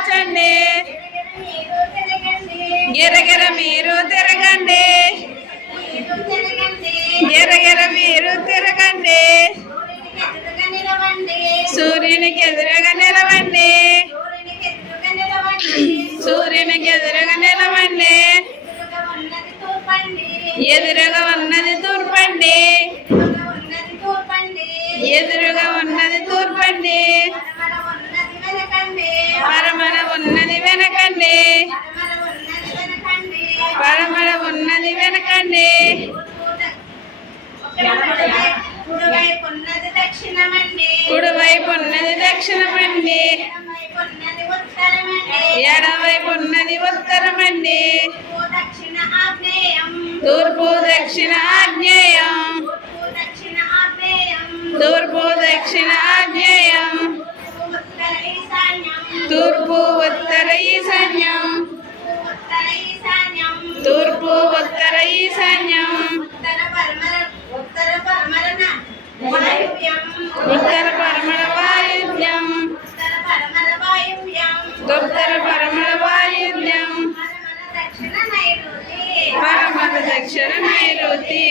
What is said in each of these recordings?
కాచండి గిరగిర మీరు తిరగండి గిరగిర మీరు తిరగండి సూర్యునికి ఎదురుగా నిలవండి సూర్యునికి ఎదురుగా నిలవండి ఎదురుగా ఉన్నది తూర్పండి ఎదురుగా ఉన్నది తూర్పండి పరమర ఉన్నది వెనకండి పరమర ఉన్నది వెనకండి కుడివైపు ఉన్నది దక్షిణమండి ఎడవైపు ఉన్నది ఉత్తరమండి తూర్పు దక్షిణ ఆగ్నేయం తూర్పు దక్షిణ ఆగ్నేయం తూర్పు ఉత్తర ఈశాన్యం తూర్పు ఉత్తర ఈశాన్యం ఉత్తర పరమర వాయువ్యం ఉత్తర పరమర వాయువ్యం పరమర దక్షిణ నైరుతి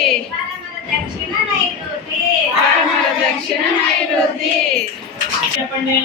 పరమర దక్షిణ నైరుతి. చెప్పండి.